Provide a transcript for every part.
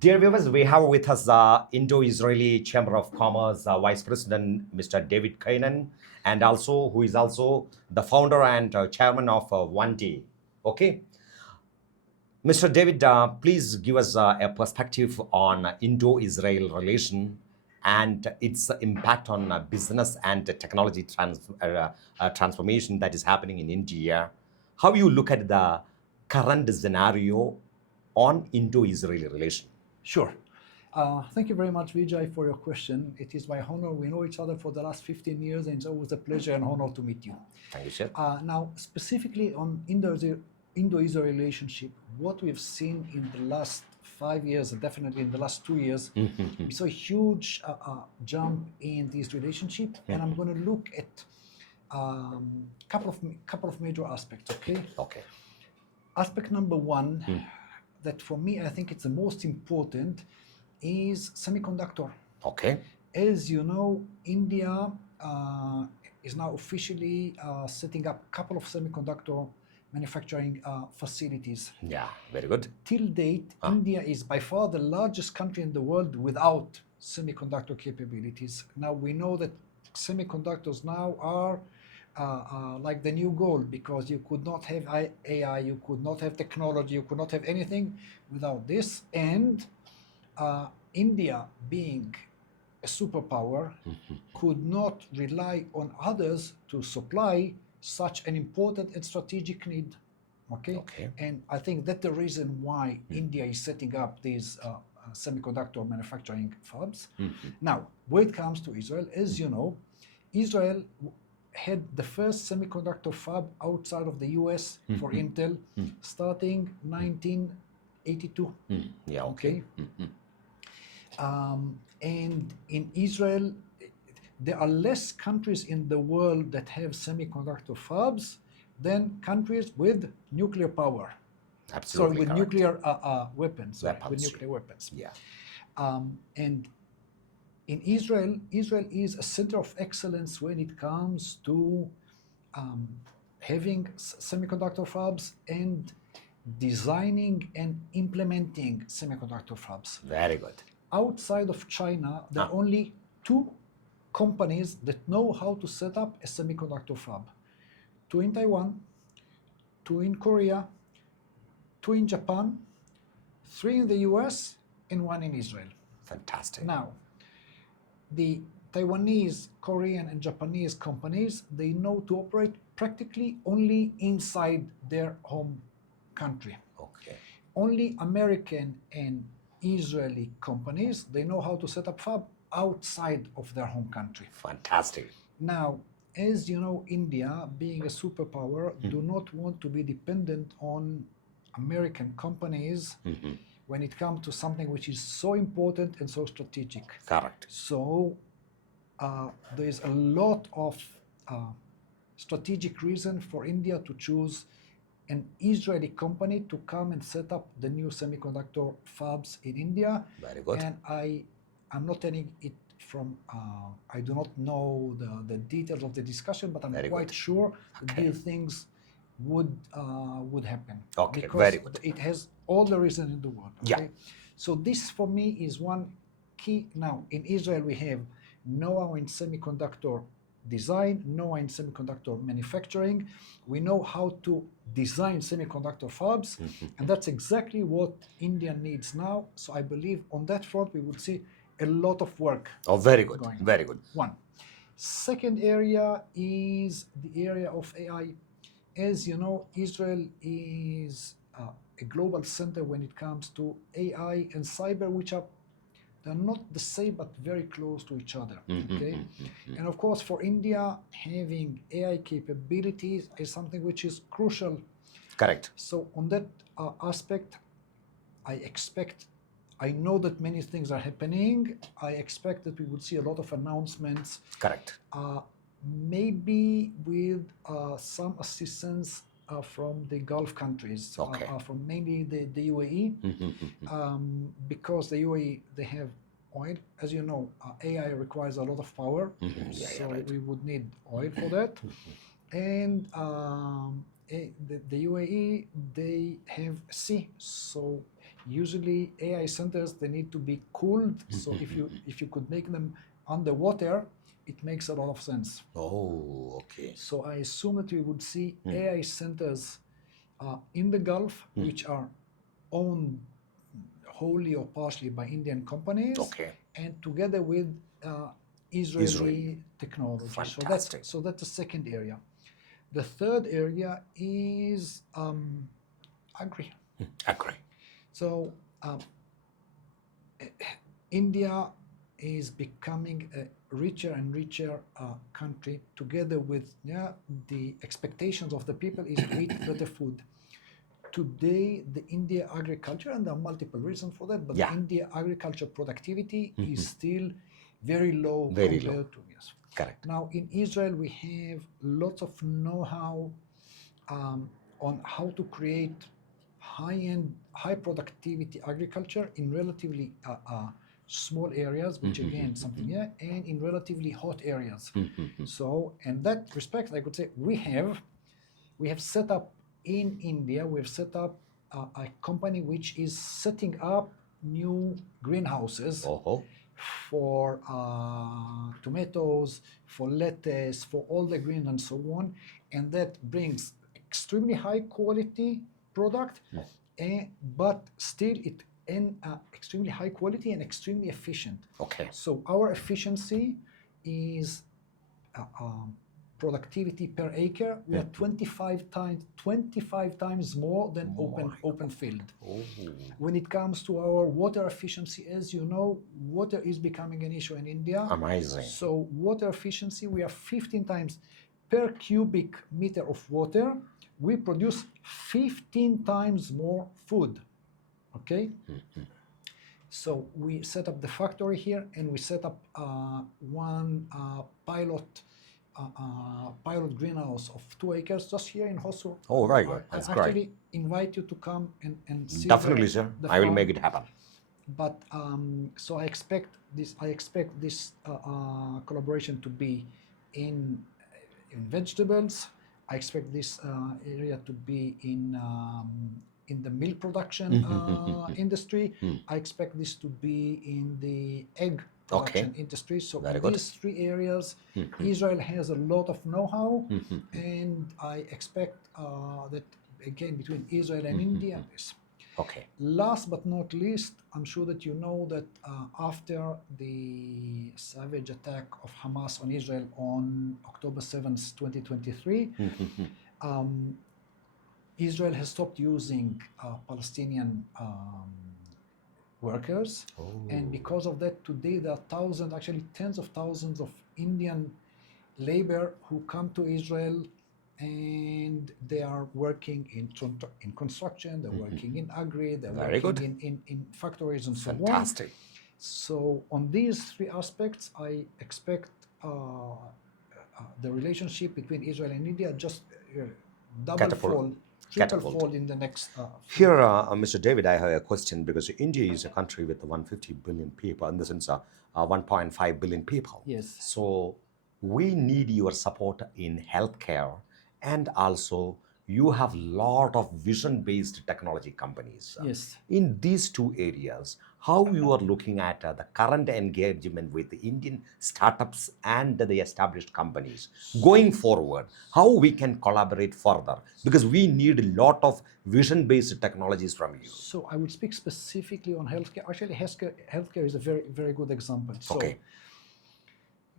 Dear viewers, we have with us Indo-Israeli Chamber of Commerce Vice President Mr. David Keynan, and also who is also the founder and chairman of Vandey. Okay, Mr. David, please give us a perspective on Indo-Israel relation and its impact on business and technology transformation that is happening in India. How you look at the current scenario on Indo-Israeli relation? Sure. Thank you very much, Vijay, for your question. It is my honor. We know each other for the last 15 years, and it's always a pleasure and honor to meet you. Thank you, sir. Now, specifically on Indo-Israel relationship, what we've seen in the last 5 years, and definitely in the last 2 years, we saw a huge jump in this relationship, and I'm going to look at couple of major aspects. Okay. Okay. Aspect number one, that for me I think it's the most important, is semiconductor. Okay. As you know, India is now officially setting up a couple of semiconductor manufacturing facilities. Yeah, very good. Till date, India is by far the largest country in the world without semiconductor capabilities. Now we know that semiconductors now are like the new gold, because you could not have AI, you could not have technology, you could not have anything without this. And India, being a superpower, could not rely on others to supply such an important and strategic need. Okay? And I think that's the reason why India is setting up these semiconductor manufacturing fabs. Now, when it comes to Israel, as you know, Israel had the first semiconductor fab outside of the US for Intel, starting 1982. Yeah, okay. And in Israel, there are less countries in the world that have semiconductor fabs than countries with nuclear power. Absolutely. Sorry, with correct. nuclear weapons. Weapons. With nuclear weapons. Yeah. And in Israel, Israel is a center of excellence when it comes to having semiconductor fabs and designing and implementing semiconductor fabs. Very good. Outside of China, there are only 2 companies that know how to set up a semiconductor fab. 2 in Taiwan, 2 in Korea, 2 in Japan, 3 in the US, and 1 in Israel. Fantastic. Now, the Taiwanese, Korean, and Japanese companies, they know to operate practically only inside their home country. Okay. Only American and Israeli companies, they know how to set up fab outside of their home country. Fantastic. Now, as you know, India, being a superpower, do not want to be dependent on American companies when it comes to something which is so important and so strategic. Correct. So there is a lot of strategic reason for India to choose an Israeli company to come and set up the new semiconductor fabs in India. Very good. And I'm not telling it from, I do not know the details of the discussion, but I'm Very quite good. sure Okay. these things would happen. Okay, Because very good. it has all the reason in the world. Yeah. Okay? So this for me is one key. Now in Israel we have know-how in semiconductor design, know-how in semiconductor manufacturing. We know how to design semiconductor fabs, and that's exactly what India needs now. So I believe on that front we would see a lot of work. Oh, very good. Going on. Very good. One. Second area is the area of AI. As you know, Israel is a global center when it comes to AI and cyber, which are they're not the same but very close to each other. Okay, and of course for India, having AI capabilities is something which is crucial. Correct. So on that aspect, I know that many things are happening. I expect that we would see a lot of announcements. Correct. Maybe with some assistance from the Gulf countries, Okay. from mainly the UAE, because the UAE, they have oil. As you know, AI requires a lot of power, so right. we would need oil for that. And the UAE, they have sea, so Usually AI centers, they need to be cooled. So if you could make them underwater, it makes a lot of sense. Oh, okay. So I assume that we would see AI centers in the Gulf, which are owned wholly or partially by Indian companies, Okay. and together with Israeli Israeli. technology. Fantastic. So that's the second area. The third area is agri. Agree. So India is becoming a richer and richer country. Together with the expectations of the people is to eat better food. Today, the India agriculture, and there are multiple reasons for that, but Yeah. the India agriculture productivity is still very low Very compared low. to yes. Correct. Now, in Israel, we have lots of know-how on how to create high-end, high productivity agriculture in relatively small areas, which again something and in relatively hot areas. So, in that respect, I could say we have set up in India. We've set up a company which is setting up new greenhouses Oh, for tomatoes, for lettuce, for all the greens and so on, and that brings extremely high quality product, but still it in extremely high quality and extremely efficient. okay. So our efficiency is productivity per acre. We are 25 times more than open field. Oh, When it comes to our water efficiency, as you know, water is becoming an issue in India. amazing. So water efficiency, we are 15 times per cubic meter of water. We produce 15 times more food. Okay? So we set up the factory here, and we set up one pilot greenhouse of 2 acres just here in Hosur. Oh, very good. That's I great. actually invite you to come and see Definitely, sir. the I will farm. make it happen. But so I expect this collaboration to be in vegetables. I expect this area to be in the milk production industry. I expect this to be in the egg production industry. So Very in good. these 3 areas, Israel has a lot of know-how, and I expect that again between Israel and India. Okay. Last but not least, I'm sure that you know that after the savage attack of Hamas on Israel on October 7th, 2023, Israel has stopped using Palestinian workers. And because of that, today there are thousands, actually tens of thousands of Indian labor who come to Israel, and they are working in construction, they're working in agri, they're Very working in factories and so on. Fantastic. So on these 3 aspects, I expect the relationship between Israel and India just double-fold, triple-fold in the next Here, Mr. David, I have a question because India is a country with 150 billion people, in the sense 1.5 billion people. Yes. So we need your support in healthcare, and also you have lot of vision-based technology companies. Yes. In these 2 areas, how you are looking at the current engagement with the Indian startups and the established companies going forward, how we can collaborate further, because we need a lot of vision-based technologies from you. So I would speak specifically on healthcare. Actually, healthcare is a very, very good example. So Okay.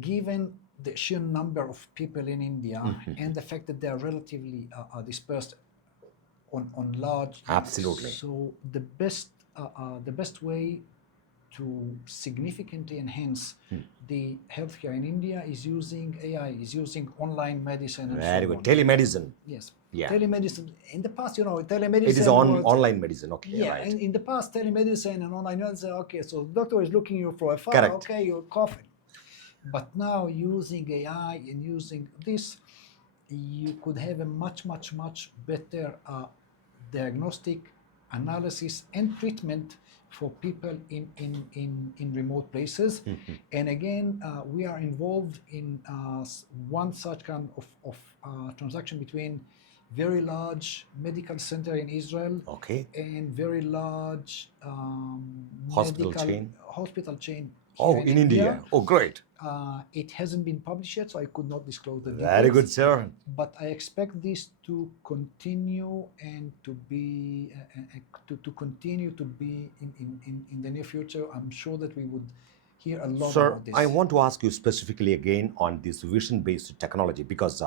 given the sheer number of people in India and the fact that they are relatively dispersed on large. Absolutely. So the best way to significantly enhance the healthcare in India is using AI, is using online medicine and Very so good. on. Telemedicine. Yes. Yeah. Telemedicine. In the past, telemedicine. It is online medicine. Okay. Yeah, Right. and in the past, telemedicine and online, you say, okay, so the doctor is looking you for a file, Correct. okay, you're coughing. But now using AI and using this, you could have a much better diagnostic, analysis, and treatment for people in remote places. And again, we are involved in one such kind of transaction between very large medical center in Israel, Okay. and very large Hospital chain. hospital chain Oh, here in India. Oh, great. It hasn't been published yet, so I could not disclose the Very details. good, sir. But I expect this to continue and to be to continue to be in the near future. I'm sure that we would hear a lot Sir, about this. I want to ask you specifically again on this vision-based technology because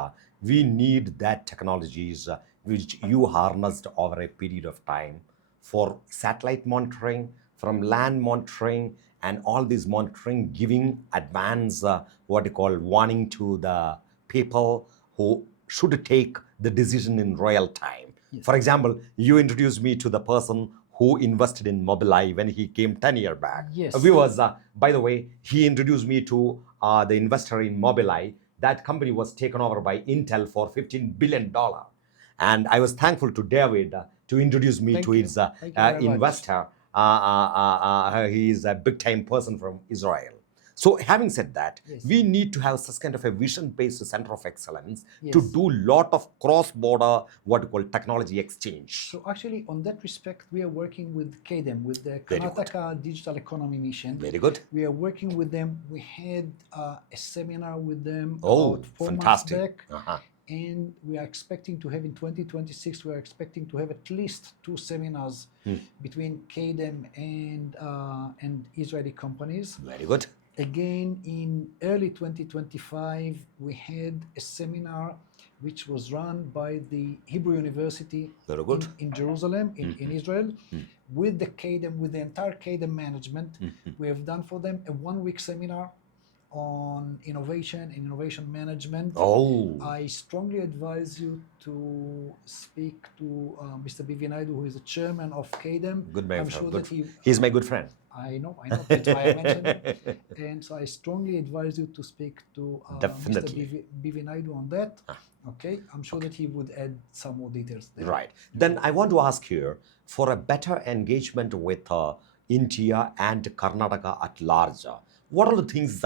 we need that technologies which you harnessed over a period of time for satellite monitoring, from land monitoring, and all this monitoring giving advance what you call warning to the people who should take the decision in real time. Yes. For example, you introduced me to the person who invested in Mobileye when he came 10 years back. Yes. Viewers, by the way, he introduced me to the investor in Mobileye. That company was taken over by Intel for $15 billion. And I was thankful to David to introduce me Thank to you. his Thank you very much. investor. He is a big time person from Israel. So having said that, Yes. we need to have such kind of a vision-based center of excellence to Yes. do lot of cross-border, what you call technology exchange. So actually, on that respect, we are working with KDEM, with the Very good. Karnataka Digital Economy Mission. Very good. We are working with them. We had a seminar with them Oh, about 4 fantastic. months back. Uh-huh. And we are expecting to have in 2026, we are expecting to have at least 2 seminars between KDEM and Israeli companies. Very good. Again, in early 2025, we had a seminar which was run by the Hebrew University Very good. in Jerusalem, in Israel, with the KDEM, with the entire KDEM management. We have done for them a 1-week seminar on innovation and innovation management. Oh, I strongly advise you to speak to Mr. Bivinaidu, who is the chairman of KDEM. good man. I'm sure Good. that He's my good friend. I know, that's why I mentioned it. And so I strongly advise you to speak to Definitely. Mr. Bivinaidu on that. Okay, I'm sure that he would add some more details there. Right. Then I want to ask here for a better engagement with India and Karnataka at large. What are the things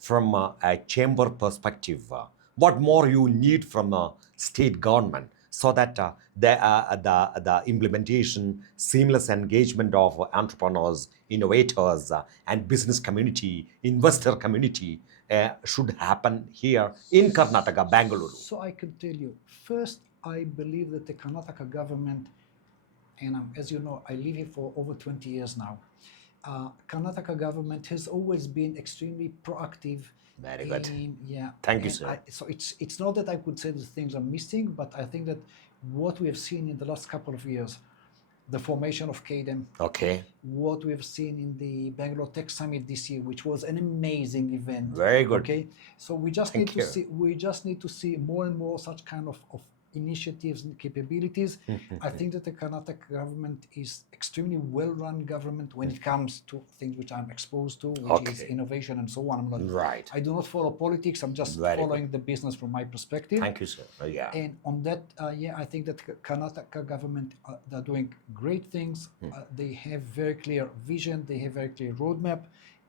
from a chamber perspective? What more you need from a state government so that the implementation, seamless engagement of entrepreneurs, innovators, and business community, investor community should happen here in Karnataka, Bangalore. So I can tell you, first, I believe that the Karnataka government, and as you know, I live here for over 20 years now. Karnataka government has always been extremely proactive. Very good. Yeah. Thank you, and sir. So it's not that I could say that things are missing, but I think that what we have seen in the last couple of years, the formation of KDEM, Okay. what we have seen in the Bangalore Tech Summit this year, which was an amazing event. Very good. Okay, so we just Thank need you. to see. We just need to see more and more such kind of initiatives and capabilities. I think that the Karnataka government is extremely well-run government when it comes to things which I'm exposed to, which is Okay. innovation and so on. I'm not. Right. I do not follow politics. I'm just Very following the business from my perspective. Thank you, sir. Yeah. And on that, I think that Karnataka government, they're doing great things. They have very clear vision. They have very clear roadmap,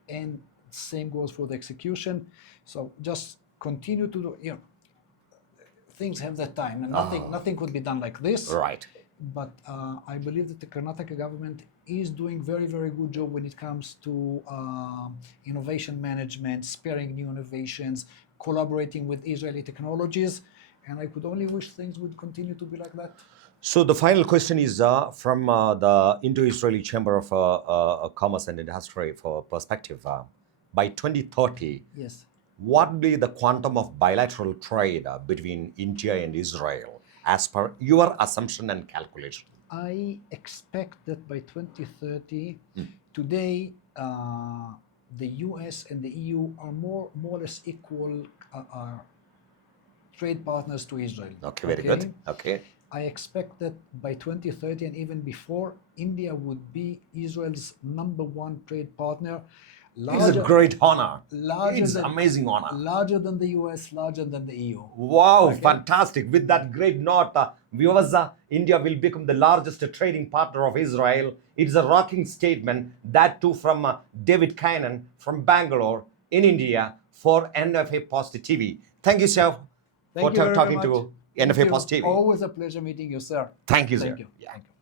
and same goes for the execution. So just continue to do. Things have that time, and nothing could be done like this. Right. But I believe that the Karnataka government is doing very, very good job when it comes to innovation management, sparing new innovations, collaborating with Israeli technologies, and I could only wish things would continue to be like that. So the final question is from the Indo-Israeli Chamber of Commerce and Industry for perspective. By 2030, Yes. what will be the quantum of bilateral trade between India and Israel as per your assumption and calculation? I expect that by 2030, today the US and the EU are more or less equal trade partners to Israel. Okay, very good. Okay. I expect that by 2030 and even before, India would be Israel's #1 trade partner. It's a great honor. larger It's than- amazing honor. Larger than the US, larger than the EU. Wow, Okay. fantastic. With that great note, viewers, India will become the largest trading partner of Israel. It's a rocking statement, that too from David Keynan from Bangalore in India for NFA Positive TV. Thank you, sir, Thank for you very talking much. to NFA you. Plus TV. Always a pleasure meeting you, sir. Thank you, sir. Thank you. Yeah. Thank you.